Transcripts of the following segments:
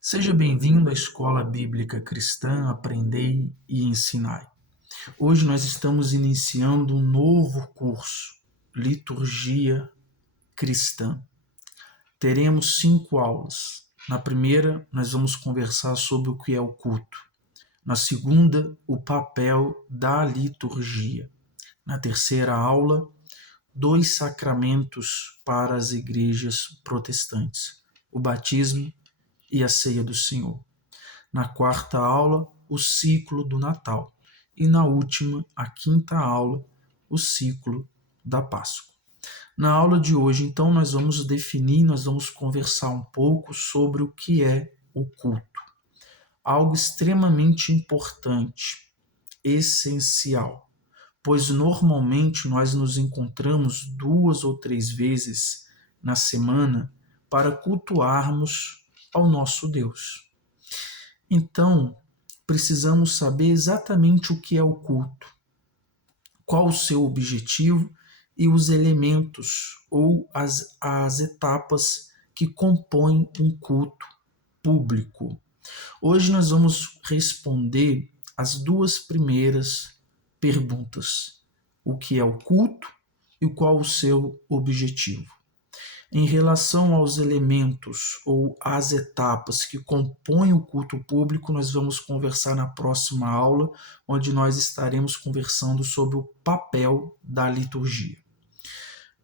Seja bem-vindo à Escola Bíblica Cristã Aprendei e Ensinai. Hoje nós estamos iniciando um novo curso, Liturgia Cristã. Teremos 5 aulas. Na primeira, nós vamos conversar sobre o que é o culto. Na segunda, o papel da liturgia. Na terceira aula, 2 sacramentos para as igrejas protestantes: o batismo e a ceia do Senhor. Na quarta aula, o ciclo do Natal. E na última, a quinta aula, o ciclo da Páscoa. Na aula de hoje, então, nós vamos conversar um pouco sobre o que é o culto. Algo extremamente importante, essencial, pois normalmente nós nos encontramos 2 ou 3 vezes na semana para cultuarmos ao nosso Deus. Então, precisamos saber exatamente o que é o culto, qual o seu objetivo e os elementos ou as etapas que compõem um culto público. Hoje nós vamos responder as 2 primeiras perguntas: o que é o culto e qual o seu objetivo. Em relação aos elementos ou às etapas que compõem o culto público, nós vamos conversar na próxima aula, onde nós estaremos conversando sobre o papel da liturgia.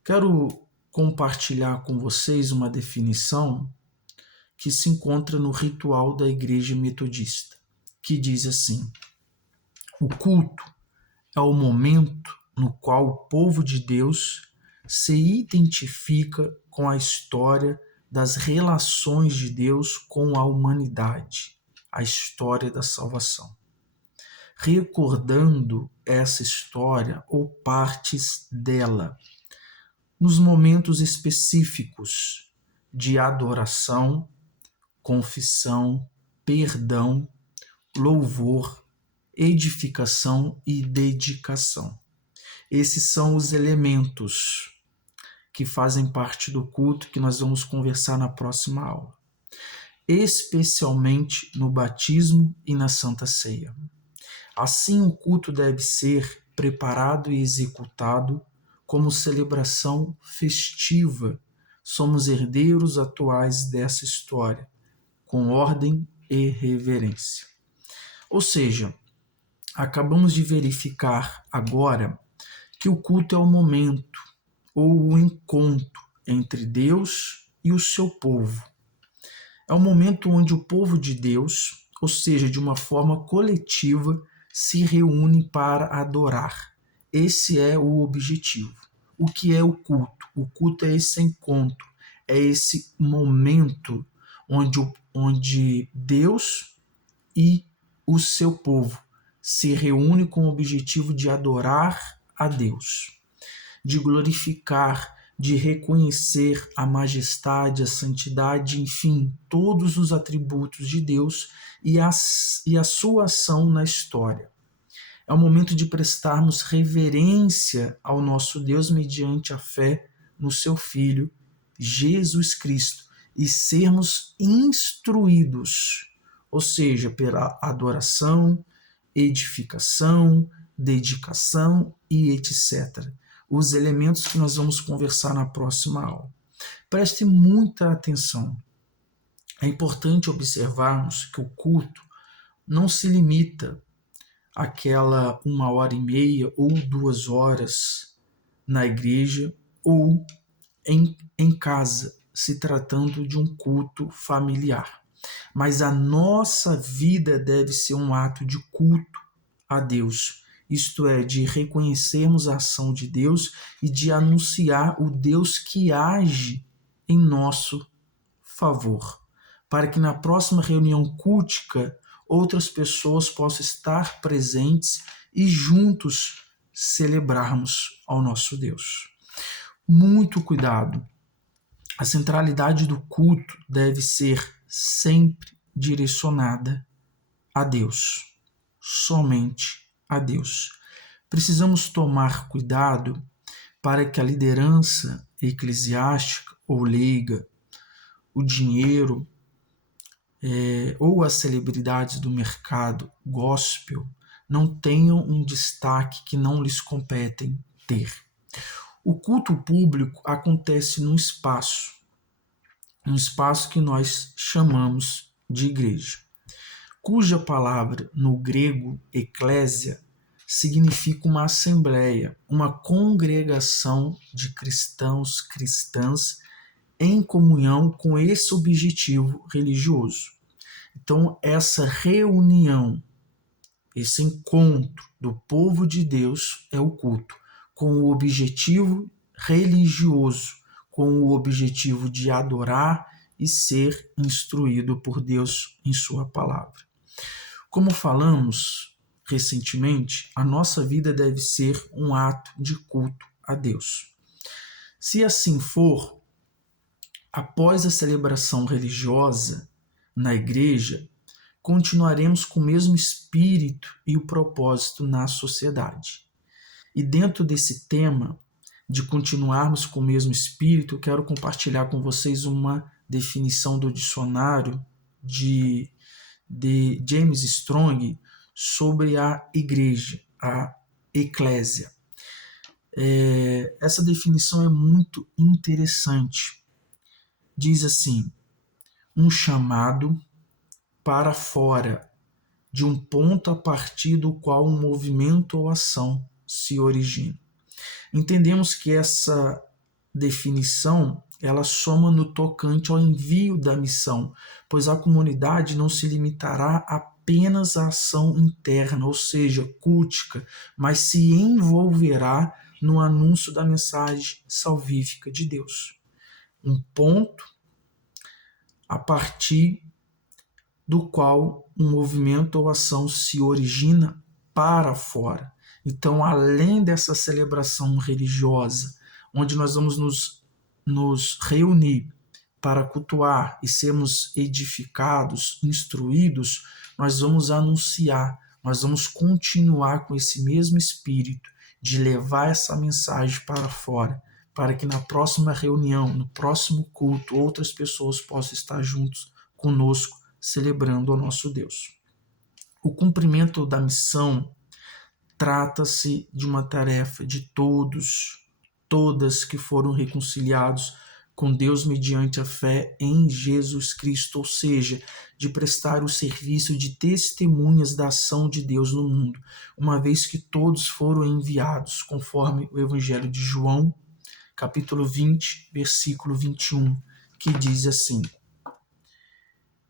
Quero compartilhar com vocês uma definição que se encontra no ritual da Igreja Metodista, que diz assim: o culto é o momento no qual o povo de Deus se identifica com a história das relações de Deus com a humanidade, a história da salvação. Recordando essa história ou partes dela, nos momentos específicos de adoração, confissão, perdão, louvor, edificação e dedicação. Esses são os elementos que fazem parte do culto que nós vamos conversar na próxima aula, especialmente no batismo e na Santa Ceia. Assim, o culto deve ser preparado e executado como celebração festiva. Somos herdeiros atuais dessa história, com ordem e reverência. Ou seja, acabamos de verificar agora que o culto é o momento ou o encontro entre Deus e o seu povo. É o momento onde o povo de Deus, ou seja, de uma forma coletiva, se reúne para adorar. Esse é o objetivo. O que é o culto? O culto é esse encontro, é esse momento onde Deus e o seu povo se reúnem com o objetivo de adorar a Deus, de glorificar, de reconhecer a majestade, a santidade, enfim, todos os atributos de Deus e a sua ação na história. É o momento de prestarmos reverência ao nosso Deus mediante a fé no seu Filho, Jesus Cristo, e sermos instruídos, ou seja, pela adoração, edificação, dedicação e etc. Os elementos que nós vamos conversar na próxima aula. Preste muita atenção. É importante observarmos que o culto não se limita àquela 1h30 ou 2 horas na igreja ou em casa, se tratando de um culto familiar. Mas a nossa vida deve ser um ato de culto a Deus, isto é, de reconhecermos a ação de Deus e de anunciar o Deus que age em nosso favor, para que na próxima reunião cultica outras pessoas possam estar presentes e juntos celebrarmos ao nosso Deus. Muito cuidado. A centralidade do culto deve ser sempre direcionada a Deus, somente a Deus. Precisamos tomar cuidado para que a liderança eclesiástica ou leiga, o dinheiro, ou as celebridades do mercado gospel não tenham um destaque que não lhes competem ter. O culto público acontece um espaço que nós chamamos de igreja, cuja palavra no grego eclésia significa uma assembleia, uma congregação de cristãos, cristãs em comunhão com esse objetivo religioso. Então, essa reunião, esse encontro do povo de Deus é o culto, com o objetivo religioso, com o objetivo de adorar e ser instruído por Deus em sua palavra. Como falamos recentemente, a nossa vida deve ser um ato de culto a Deus. Se assim for, após a celebração religiosa na igreja, continuaremos com o mesmo espírito e o propósito na sociedade. E dentro desse tema de continuarmos com o mesmo espírito, eu quero compartilhar com vocês uma definição do dicionário de James Strong sobre a igreja, a eclésia. Essa definição é muito interessante. Diz assim: um chamado para fora de um ponto a partir do qual um movimento ou ação se origina. Entendemos que essa definição ela soma no tocante ao envio da missão, pois a comunidade não se limitará apenas à ação interna, ou seja, cultica, mas se envolverá no anúncio da mensagem salvífica de Deus. Um ponto a partir do qual um movimento ou ação se origina para fora. Então, além dessa celebração religiosa, onde nós vamos nos reunir para cultuar e sermos edificados, instruídos, nós vamos anunciar, nós vamos continuar com esse mesmo espírito de levar essa mensagem para fora, para que na próxima reunião, no próximo culto, outras pessoas possam estar juntos conosco, celebrando o nosso Deus. O cumprimento da missão trata-se de uma tarefa de todas que foram reconciliados com Deus mediante a fé em Jesus Cristo, ou seja, de prestar o serviço de testemunhas da ação de Deus no mundo, uma vez que todos foram enviados, conforme o Evangelho de João, capítulo 20, versículo 21, que diz assim: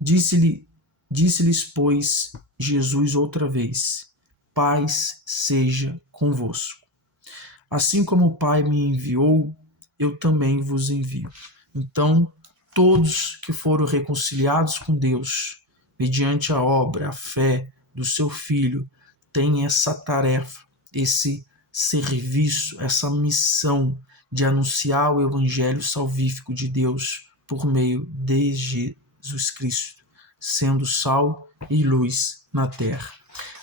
Disse-lhes, pois, Jesus outra vez: paz seja convosco. Assim como o Pai me enviou, eu também vos envio. Então, todos que foram reconciliados com Deus, mediante a obra, a fé do seu Filho, têm essa tarefa, esse serviço, essa missão de anunciar o Evangelho salvífico de Deus por meio de Jesus Cristo, sendo sal e luz na terra.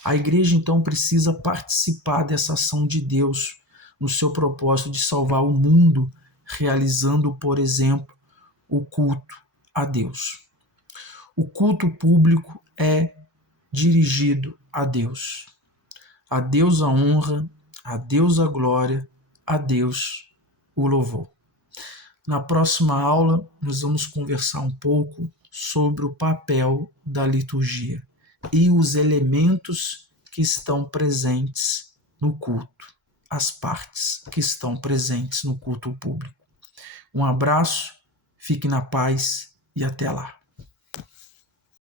A igreja, então, precisa participar dessa ação de Deus no seu propósito de salvar o mundo, realizando, por exemplo, o culto a Deus. O culto público é dirigido a Deus. A Deus a honra, a Deus a glória, a Deus o louvor. Na próxima aula, nós vamos conversar um pouco sobre o papel da liturgia e os elementos que estão presentes no culto, as partes que estão presentes no culto público. Um abraço, fique na paz e até lá.